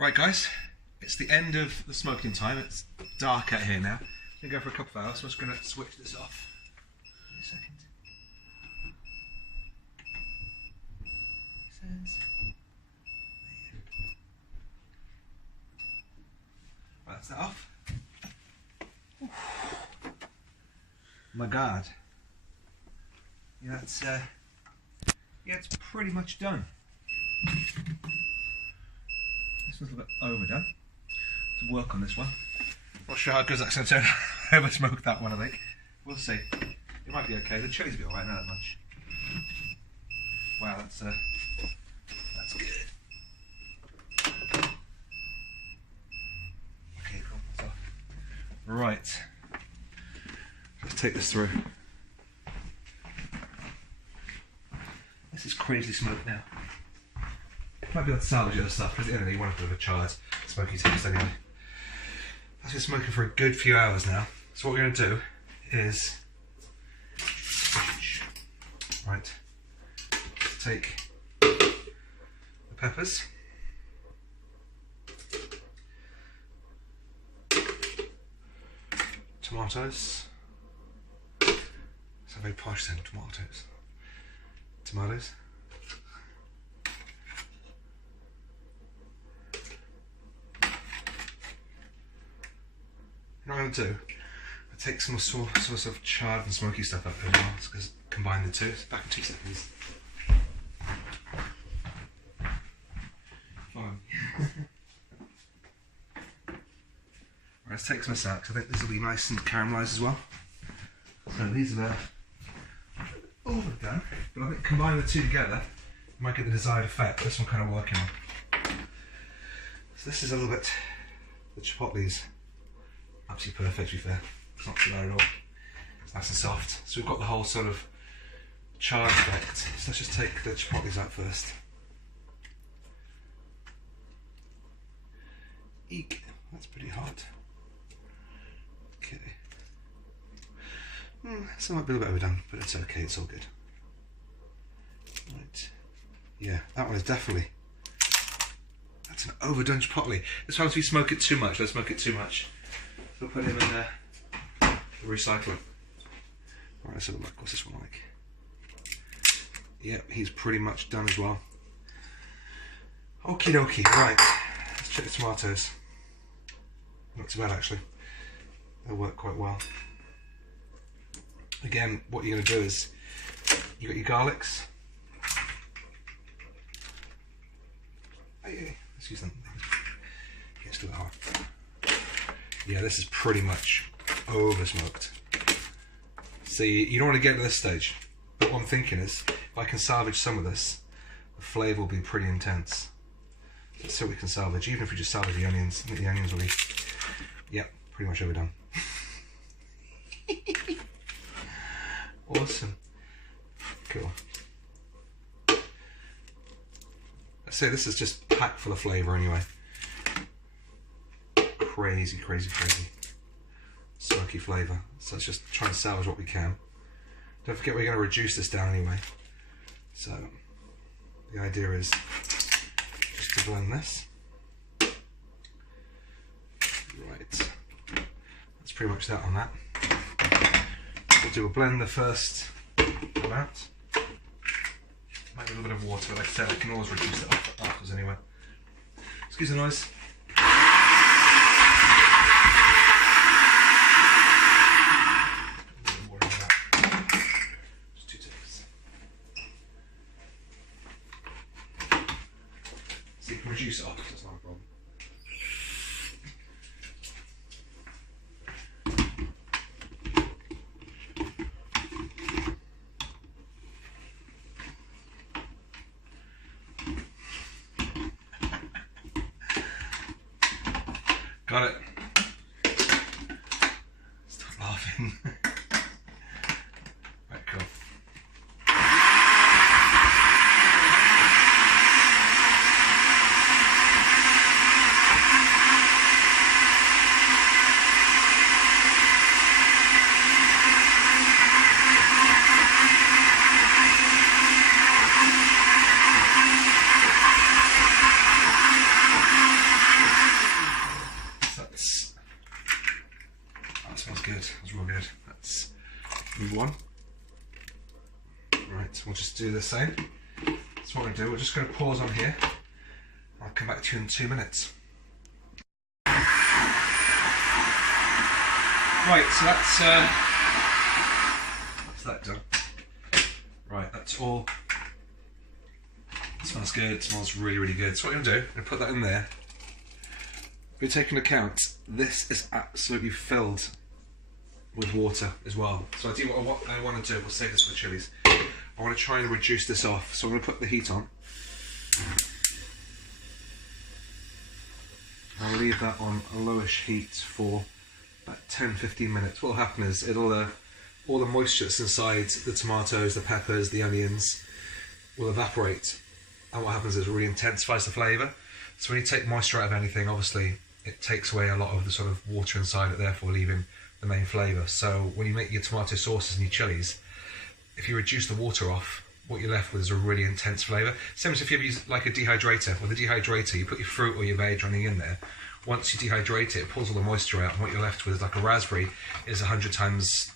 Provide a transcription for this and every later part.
Right guys, it's the end of the smoking time. It's dark out here now. I'm going to go for a couple of hours, so I'm just going to switch this off. Give me a second. Right, that's that off. My God. Yeah, that's it's pretty much done. This one's a little bit overdone. To work on this one. Not sure how good that's going to turn. I over smoked that one, I think. We'll see. It might be okay. The chili's be alright, not that much. Wow, that's good. Okay, cool. That's off. Right. Let's take this through. This is crazy smoke now. Might be able to salvage other stuff, because at the end of the day you want a bit of a charred, smoky taste anyway. I've been smoking for a good few hours now. So what we're going to do is, right, take the peppers, tomatoes. It's a very posh thing, tomatoes. Tomatoes. What I'm going to do, I take some sort of charred and smoky stuff out there now, because combine the two. It's back in 2 seconds. Fine. Right, let's take some of this out, because I think this will be nice and caramelised as well. So these are overdone, but I think combining the two together might get the desired effect. This one kind of working on. So this is a little bit the Chipotle's. Absolutely perfect, to be fair. It's not too bad at all. It's nice and soft. So we've got the whole sort of charred effect. So let's just take the Chipotle's out first. Eek, that's pretty hot. Okay. So it might be a little bit overdone, but it's okay, it's all good. Right. Yeah, that one is definitely, that's an overdone Chipotle. This one, if we smoke it too much, let's smoke it too much. So we'll put him in there, the recycler. Right, let's have a look. What's this one like? Yep, he's pretty much done as well. Okie dokie, right. Let's check the tomatoes. Not too bad actually. They'll work quite well. Again, what you're going to do is, you've got your garlics. Let's use them. Let's do it hard. Yeah, this is pretty much over smoked. So you don't want to get to this stage. But what I'm thinking is, if I can salvage some of this, the flavour will be pretty intense. Let's see what we can salvage. Even if we just salvage the onions, I think the onions will be, yeah, pretty much overdone. Awesome. Cool. I'd say this is just packed full of flavour anyway. Crazy, crazy, crazy smoky flavour. So let's just try and salvage what we can. Don't forget we're going to reduce this down anyway. So the idea is just to blend this. Right. That's pretty much that on that. We'll do a blend the first amount. Might be a little bit of water, but like I said, I can always reduce it afterwards anyway. Excuse the noise. Reduce it off, that's not a problem. Got it. Stop laughing. Right, cool. and one. Right, we'll just do the same. That's what I'm going to do. We're just going to pause on here. I'll come back to you in 2 minutes. Right, so that's that done. Right, that's all. It smells good. It smells really, really good. So what I'm going to do, I'm going to put that in there. But take into account, this is absolutely filled with water as well. So I do what I want to do. We'll save this for the chilies. I want to try and reduce this off. So I'm going to put the heat on. I'll leave that on a lowish heat for about 10-15 minutes. What will happen is it'll all the moisture that's inside the tomatoes, the peppers, the onions will evaporate, and what happens is it really intensifies the flavour. So when you take moisture out of anything, obviously it takes away a lot of the sort of water inside it, therefore leaving the main flavour. So when you make your tomato sauces and your chilies, if you reduce the water off, what you're left with is a really intense flavour. Same as if you use like a dehydrator. With a dehydrator, you put your fruit or your veg or anything in there. Once you dehydrate it, it pulls all the moisture out, and what you're left with is like a raspberry is 100 times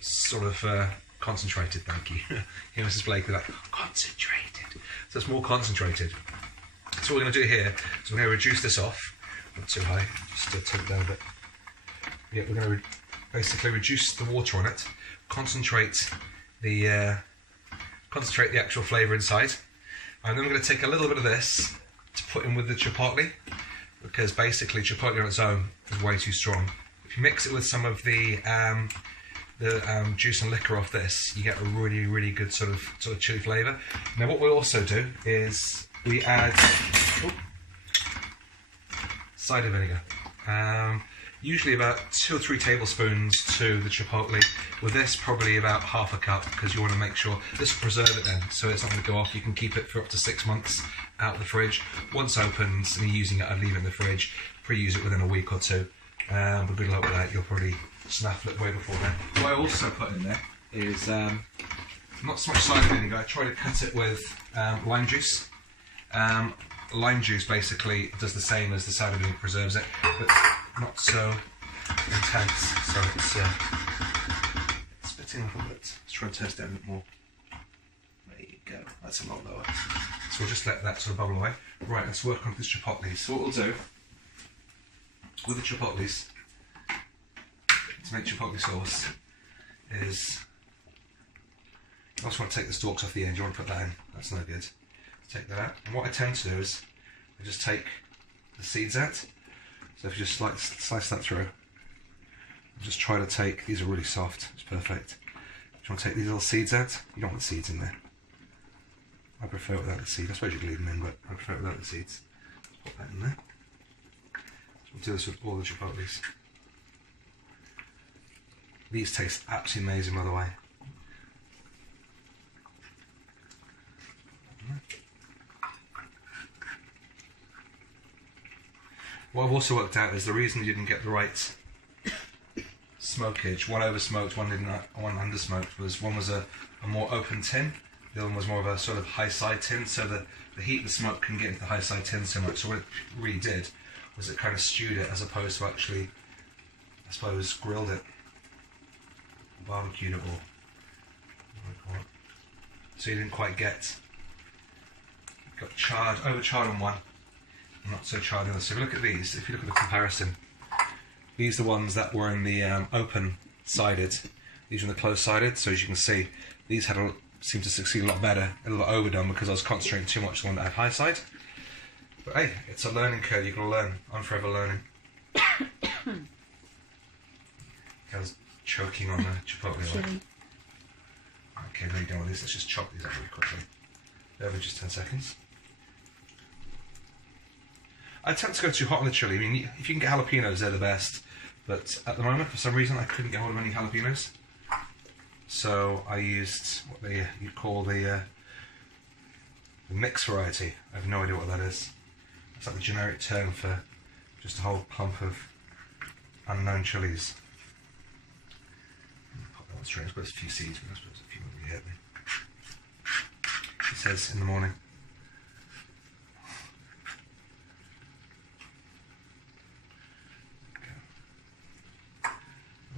sort of concentrated. Thank you. Here, Mrs. Blake, they're like, concentrated. So it's more concentrated. So what we're going to do here is we're going to reduce this off. Not too high, just to take it down a bit. Yeah, we're going to basically reduce the water on it, concentrate the actual flavour inside, and then we're going to take a little bit of this to put in with the chipotle, because basically chipotle on its own is way too strong. If you mix it with some of the juice and liquor off this, you get a really, really good sort of chili flavour. Now what we'll also do is we add cider vinegar. Usually about 2 or 3 tablespoons to the chipotle. With this, probably about half a cup, because you want to make sure this will preserve it then, so it's not going to go off. You can keep it for up to 6 months out of the fridge. Once opened and you're using it, I'd leave it in the fridge. Pre-use it within a week or two. But good luck with that. You'll probably snaffle it way before then. What I also put in there is not so much cider vinegar. I try to cut it with lime juice. Lime juice basically does the same as the cider vinegar, preserves it, but not so intense. So it's spitting off a bit. Let's try and test it a bit more. There you go. That's a lot lower. So we'll just let that sort of bubble away. Right, let's work on this chipotle. So what we'll do with the chipotles to make chipotle sauce is, I also want to take the stalks off the end. You want to put that in. That's no good. Take that out. And what I tend to do is I just take the seeds out. So if you just slice that through, just try to take, these are really soft, it's perfect. If you want to take these little seeds out, you don't want the seeds in there. I prefer it without the seeds. I suppose you can leave them in, but I prefer it without the seeds. Put that in there. So we'll do this with all the chipotles. These taste absolutely amazing, by the way. What I've also worked out is the reason you didn't get the right smokage, one over smoked, one under smoked, was one was a more open tin, the other one was more of a sort of high side tin, so the heat and the smoke couldn't get into the high side tin so much. So what it really did was it kind of stewed it as opposed to actually, I suppose, grilled it, barbecued it, or so you didn't quite get, got charred, overcharred on one, not so charred on the other. So if you look at these, if you look at the comparison, these are the ones that were in the open sided, these are in the closed sided. So as you can see, these seemed to succeed a lot better, a little overdone because I was concentrating too much on the one that had high side. But hey, it's a learning curve, you've got to learn. I'm forever learning. I was choking on the chipotle. Okay, there you go with this. Let's just chop these up really quickly. Over just 10 seconds. I tend to go too hot on the chili. I mean, if you can get jalapenos, they're the best. But at the moment, for some reason, I couldn't get hold of any jalapenos. So I used what you'd call the mixed variety. I have no idea what that is. It's like the generic term for just a whole clump of unknown chilies. Pop that one straight. I suppose a few seeds, but I suppose a few won't really hurt me. It says in the morning.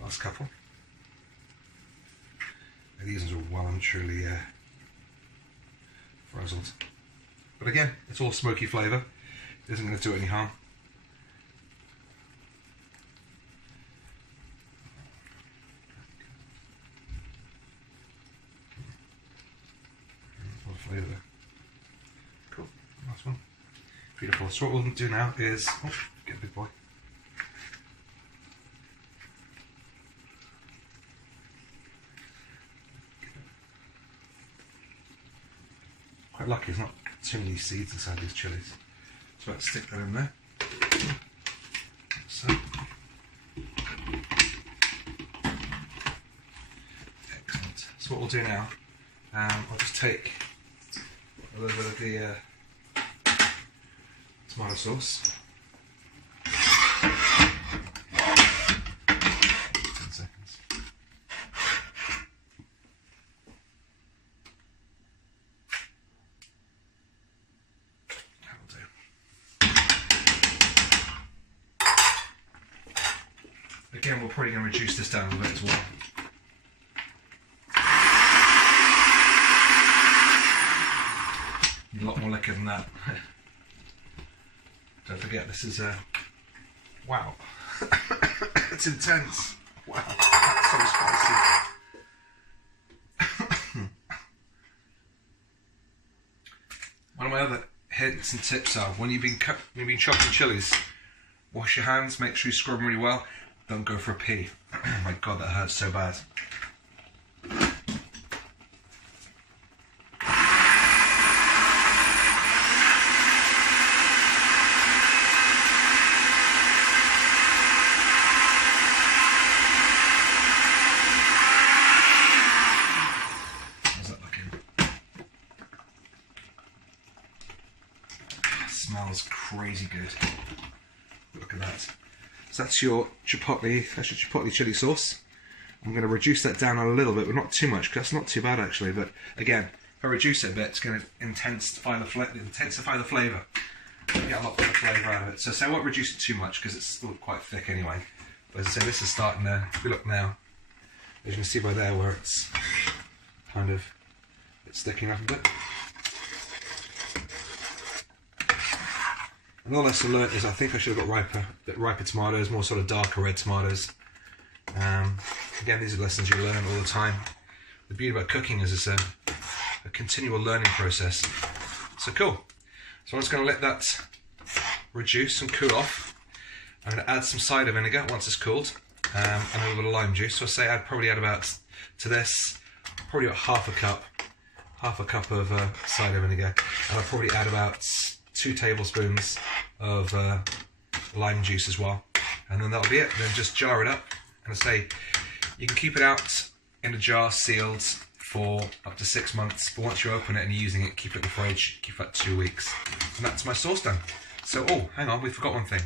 Last couple. these ones are well and truly frazzled. But again, it's all smoky flavour. It isn't going to do any harm. A lot of flavour there. Cool, last one. Beautiful. So what we'll do now is, oh, get a big boy. Quite lucky there's not too many seeds inside these chilies. So let's stick that in there. So. Excellent. So what we'll do now, I'll just take a little bit of the tomato sauce. 10 seconds. That'll do. Again, we're probably going to reduce this down a bit as well. A lot more liquor than that. Don't forget, this is wow. It's intense. Wow, that's so spicy. One of my other hints and tips are when you've been chopping chilies, wash your hands, make sure you scrub them really well. Don't go for a pee. Oh my god, that hurts so bad. Smells crazy good. Look at that. So that's your chipotle chili sauce. I'm going to reduce that down a little bit, but not too much, because that's not too bad actually. But again, if I reduce it a bit, it's going to intensify the flavour. Get a lot of flavour out of it. So I won't reduce it too much because it's still quite thick anyway. But as I say, this is starting to, if we look now, as you can see by there where it's kind of, it's sticking up a bit. Another lesson learnt is I think I should have got a bit riper tomatoes, more sort of darker red tomatoes. Again, these are lessons you learn all the time. The beauty about cooking is it's a continual learning process. So cool. So I'm just going to let that reduce and cool off. I'm going to add some cider vinegar once it's cooled, and a little bit of lime juice. So I say I'd probably add about, to this, probably about half a cup of cider vinegar, and I'll probably add about 2 tablespoons of lime juice as well, and then that'll be it. Then just jar it up, and I say you can keep it out in a jar sealed for up to 6 months, but once you open it and you're using it, keep it in the fridge, keep it for 2 weeks, and that's my sauce done. So, oh, hang on, we forgot one thing.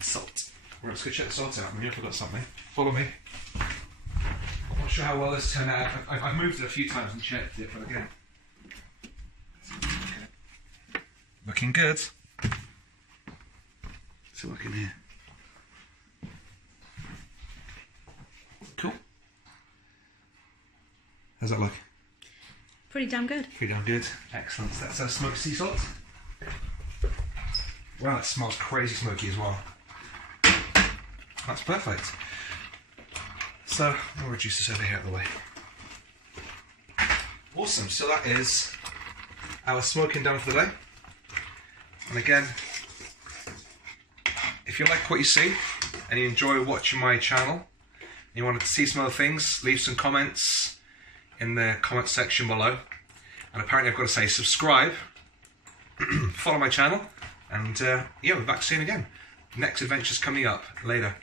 Salt. Well, let's go check the salt out. Maybe I forgot something. Follow me. I'm not sure how well this turned out. I've moved it a few times and checked it, but again, looking good. Let's look in here. Cool. How's that look? Pretty damn good. Pretty damn good. Excellent. That's our smoked sea salt. Wow, it smells crazy smoky as well. That's perfect. So, I'll reduce this over here out of the way. Awesome. So that is our smoking done for the day. And again, if you like what you see and you enjoy watching my channel and you want to see some other things, leave some comments in the comment section below. And apparently I've got to say subscribe, follow my channel, and yeah, we're back soon again. Next adventure's coming up later.